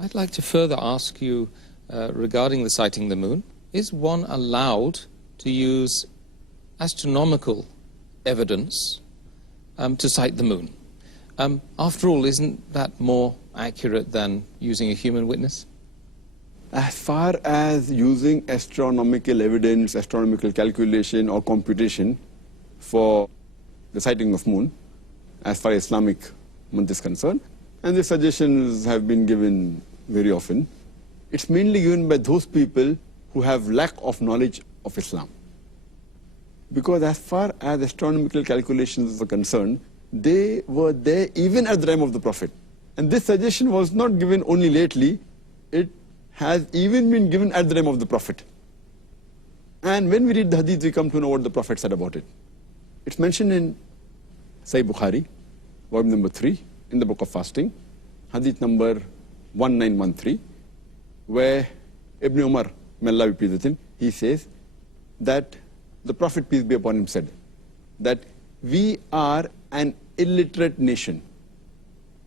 I'd like to further ask you regarding the sighting the moon. Is one allowed to use astronomical evidence to sight the moon? After all, isn't that more accurate than using a human witness? As far as using astronomical evidence, astronomical calculation or computation for the sighting of moon, as far as Islamic month is concerned, and the suggestions have been given very often, it's mainly given by those people who have lack of knowledge of Islam. Because as far as astronomical calculations are concerned, they were there even at the time of the Prophet. And this suggestion was not given only lately, it has even been given at the time of the Prophet. And when we read the hadith, we come to know what the Prophet said about it. It's mentioned in Sahih Bukhari, volume number 3, in the book of fasting, hadith number 1913, where Ibn Umar, may Allah be pleased with him, he says that the Prophet, peace be upon him, said that we are an illiterate nation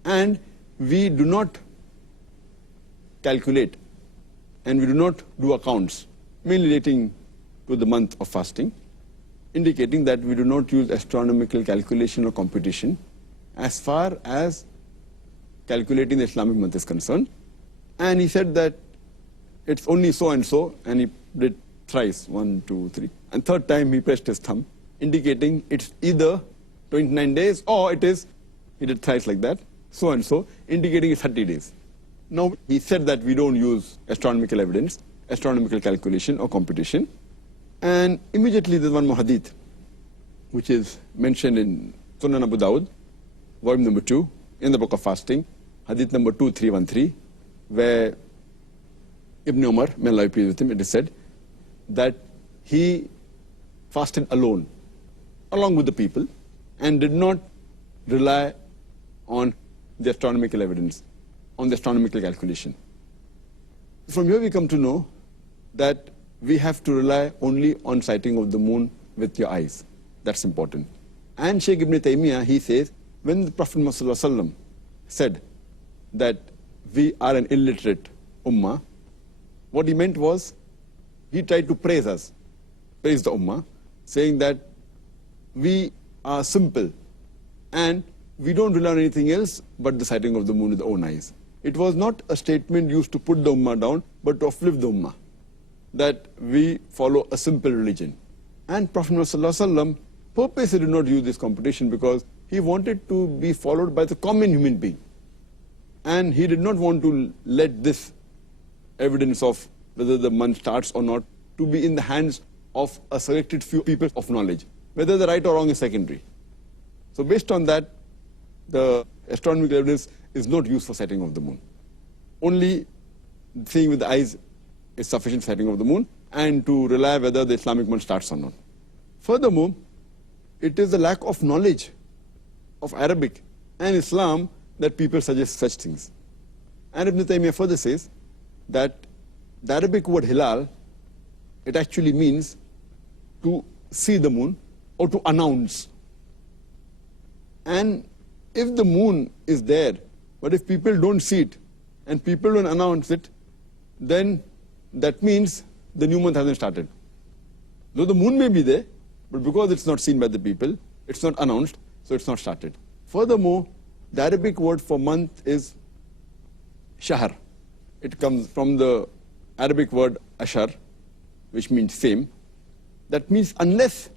and we do not calculate and we do not do accounts, mainly relating to the month of fasting, indicating that we do not use astronomical calculation or computation as far as calculating the Islamic month is concerned. And he said that it's only so and so, and he did thrice, 1, 2, 3. And third time he pressed his thumb, indicating it's either 29 days or it is, he did thrice like that, so and so, indicating it's 30 days. Now, he said that we don't use astronomical evidence, astronomical calculation or computation. And immediately there's one more hadith, which is mentioned in Sunan Abu Dawud, volume number 2, in the book of fasting, hadith number 2313, where Ibn Umar, may Allah be pleased with him, it is said that he fasted alone, along with the people, and did not rely on the astronomical evidence, on the astronomical calculation. From here we come to know that we have to rely only on sighting of the moon with your eyes. That's important. And Shaykh Ibn Taymiyyah, he says, when the Prophet ﷺ said that we are an illiterate ummah, what he meant was, he tried to praise us, praise the ummah, saying that we are simple and we don't rely on anything else but the sighting of the moon with our own eyes. It was not a statement used to put the ummah down, but to uplift the ummah, that we follow a simple religion. And Prophet ﷺ purposely did not use this competition because he wanted to be followed by the common human being. And he did not want to let this evidence of whether the month starts or not to be in the hands of a selected few people of knowledge. Whether the right or wrong is secondary. So based on that, the astronomical evidence is not used for sighting of the moon. Only seeing with the eyes is sufficient sighting of the moon, and to rely whether the Islamic month starts or not. Furthermore, it is the lack of knowledge of Arabic and Islam that people suggest such things. And Ibn Taymiyyah further says that the Arabic word hilal, it actually means to see the moon or to announce. And if the moon is there, but if people don't see it and people don't announce it, then that means the new month hasn't started. Though the moon may be there, but because it's not seen by the people, it's not announced, so it's not started. Furthermore, the Arabic word for month is shahr. It comes from the Arabic word ashar, which means fame. That means unless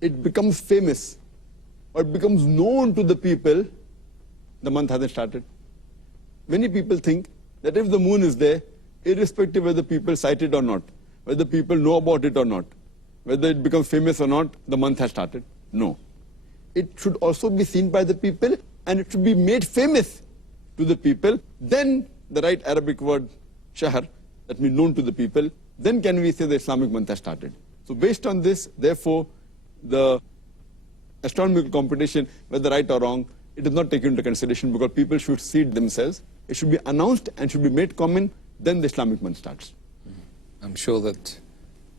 it becomes famous or it becomes known to the people, the month hasn't started. Many people think that if the moon is there, irrespective whether people sight it or not, whether people know about it or not, whether it becomes famous or not, the month has started. No. It should also be seen by the people and it should be made famous to the people. Then the right Arabic word, shahr, that means known to the people, then can we say the Islamic month has started. So based on this, therefore, the astronomical computation, whether right or wrong, it is not taken into consideration because people should see it themselves. It should be announced and should be made common, then the Islamic month starts. I'm sure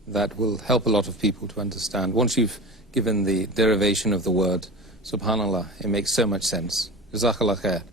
that will help a lot of people to understand. Once you've given the derivation of the word, subhanallah, it makes so much sense. Jazakallah khair.